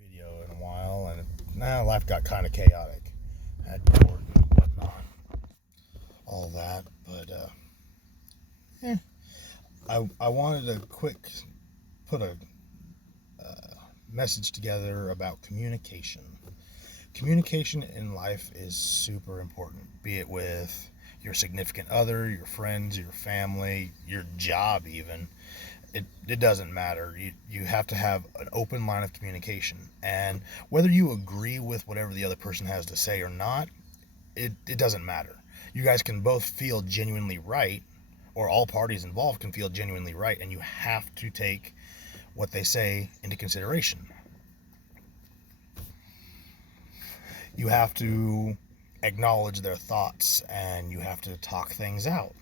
video in a while, and now life got kind of chaotic. Had court and whatnot, all that. But I wanted to put a message together about communication. Communication in life is super important, be it with your significant other, your friends, your family, your job, even. It doesn't matter. You have to have an open line of communication. And whether you agree with whatever the other person has to say or not, it doesn't matter. You guys can both feel genuinely right, or all parties involved can feel genuinely right, and you have to take what they say into consideration. You have to acknowledge their thoughts, and you have to talk things out,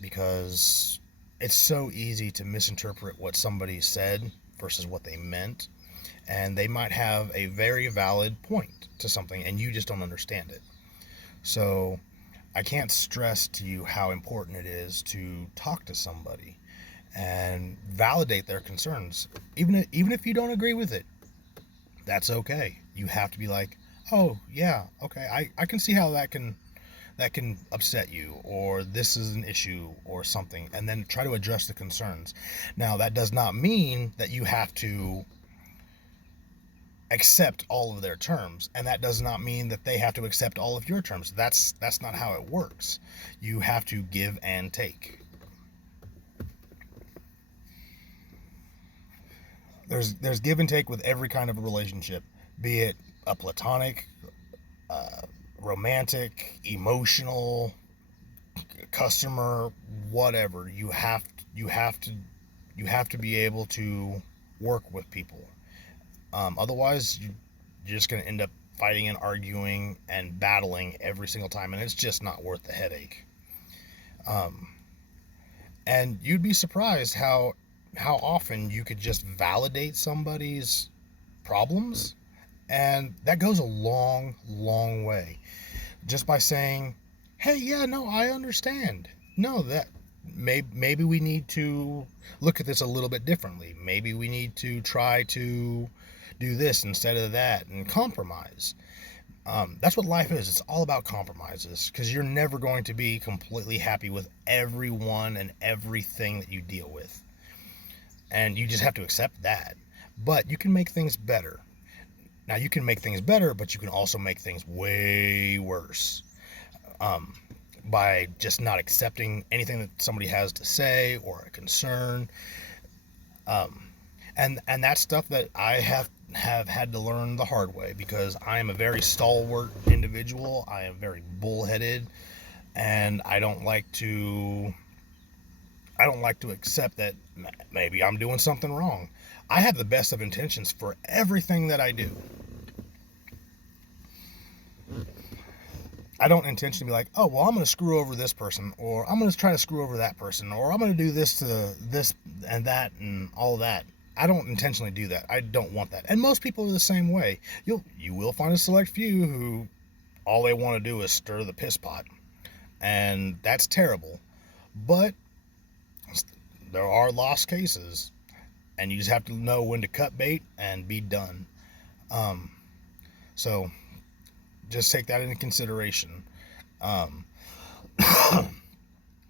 because it's so easy to misinterpret what somebody said versus what they meant, and they might have a very valid point to something and you just don't understand it. So I can't stress to you how important it is to talk to somebody and validate their concerns, even if you don't agree with it. That's okay. You have to be like, oh yeah, okay, I can see how that can upset you, or this is an issue or something, and then try to address the concerns. Now, that does not mean that you have to accept all of their terms, and that does not mean that they have to accept all of your terms. That's not how it works. You have to give and take. There's give and take with every kind of a relationship, be it a platonic, uh, romantic, emotional, customer, whatever. You have to be able to work with people. Otherwise, you're just going to end up fighting and arguing and battling every single time, and it's just not worth the headache. Um, and you'd be surprised how often you could just validate somebody's problems, and that goes a long, long way. Just by saying, "Hey, yeah, no, I understand. No, that maybe we need to look at this a little bit differently. Maybe we need to try to do this instead of that and compromise." That's what life is. It's all about compromises, because you're never going to be completely happy with everyone and everything that you deal with. And you just have to accept that. But you can make things better. Now, you can make things better, but you can also make things way worse, um, by just not accepting anything that somebody has to say or a concern. Um, and that's stuff that I have had to learn the hard way, because I am a very stalwart individual. I am very bullheaded, and I don't like to accept that maybe I'm doing something wrong. I have the best of intentions for everything that I do. I don't intentionally be like, oh, well, I'm going to screw over this person, or I'm going to try to screw over that person, or I'm going to do this to this and that and all that. I don't intentionally do that. I don't want that. And most people are the same way. You will find a select few who all they want to do is stir the piss pot, and that's terrible. But there are lost cases, and you just have to know when to cut bait and be done. Um, so just take that into consideration. Um,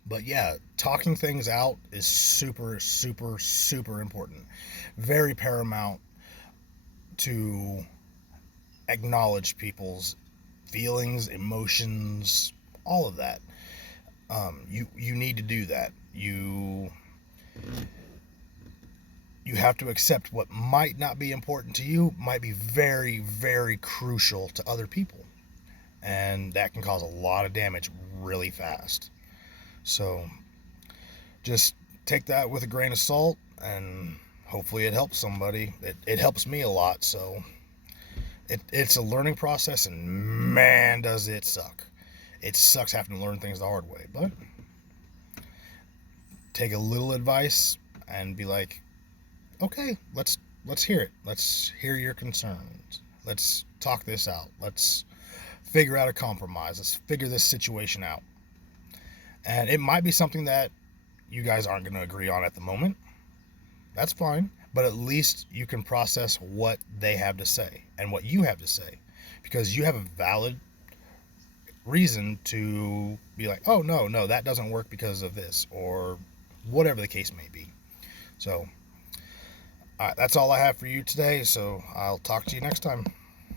but yeah, talking things out is super, super, super important. Very paramount to acknowledge people's feelings, emotions, all of that. You need to do that. You have to accept what might not be important to you might be very, very crucial to other people, and that can cause a lot of damage really fast. So just take that with a grain of salt, and hopefully it helps somebody. It helps me a lot. So it's a learning process, and man, does it suck. It sucks having to learn things the hard way, but take a little advice and be like, okay, let's hear it. Let's hear your concerns. Let's talk this out. Let's figure out a compromise. Let's figure this situation out. And it might be something that you guys aren't going to agree on at the moment. That's fine. but at least you can process what they have to say and what you have to say, because you have a valid reason to be like, oh, no, that doesn't work because of this, or whatever the case may be. So, that's all I have for you today. So I'll talk to you next time.